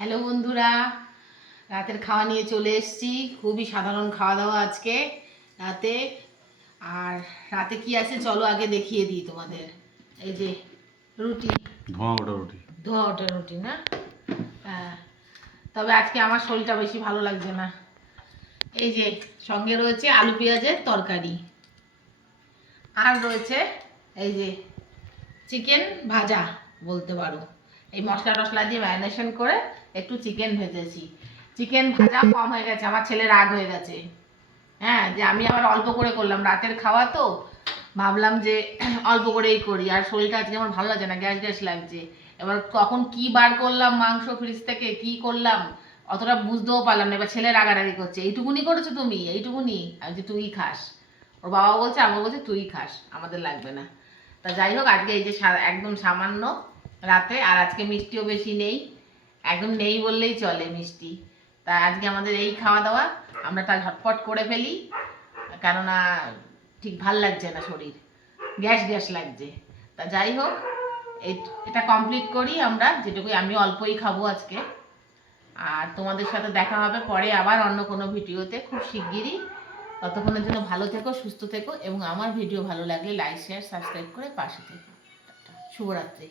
Hello বন্ধুরা, রাতের খাওয়া নিয়ে চলে এসেছি। খুবই সাধারণ খাওয়া দাওয়া আজকে রাতে। আর রাতে কি আছে চলো আগে দেখিয়ে দিই তোমাদের। এই যে রুটি, ধোয়া ওটা রুটি না? হ্যাঁ, তবে আজকে আমার শরীরটা বেশি ভালো লাগছে না। এই যে সঙ্গে রয়েছে আলু পেঁয়াজের তরকারি, আর রয়েছে এই যে চিকেন ভাজা বলতে পারো। এই মশলা টশলা দিয়ে ম্যারিনেশন করে একটু চিকেন ভেজেছি। চিকেন ভাজা কম হয়ে গেছে, আমার ছেলে রাগ হয়ে গেছে। হ্যাঁ, যে আমি আবার অল্প করে করলাম, রাতের খাওয়া তো ভাবলাম যে অল্প করেই করি। আর শরীরটা আজকে আমার ভালো লাগছে না, গ্যাস গ্যাস লাগছে। এবার কখন কি বার করলাম মাংস ফ্রিজ থেকে, কি করলাম অতটা বুঝতেও পারলাম না। এবার ছেলে রাগারাগি করছে, এইটুকুনি করেছো তুমি, এইটুকুনি। আমি যে তুই খাস, ওর বাবা বলছে, আমি বলছে তুই খাস, আমাদের লাগবে না। তা যাই হোক, আজকে এই যে একদম সামান্য রাতে, আর আজকে মিষ্টিও বেশি নেই, একদম নেই বললেই চলে মিষ্টি। তা আজকে আমাদের এই খাওয়া দাওয়া, আমরা তা ঝটপট করে ফেলি, কেননা ঠিক ভাল লাগছে না, শরীর গ্যাস গ্যাস লাগছে। তা যাই হোক, এটা কমপ্লিট করি আমরা, যেটুকু আমি অল্পই খাবো আজকে। আর তোমাদের সাথে দেখা হবে পরে আবার অন্য কোনো ভিডিওতে খুব শিগগিরই। ততক্ষণের জন্য ভালো থেকো, সুস্থ থেকো, এবং আমার ভিডিও ভালো লাগলে লাইক শেয়ার সাবস্ক্রাইব করে পাশে থেকো। শুভরাত্রি।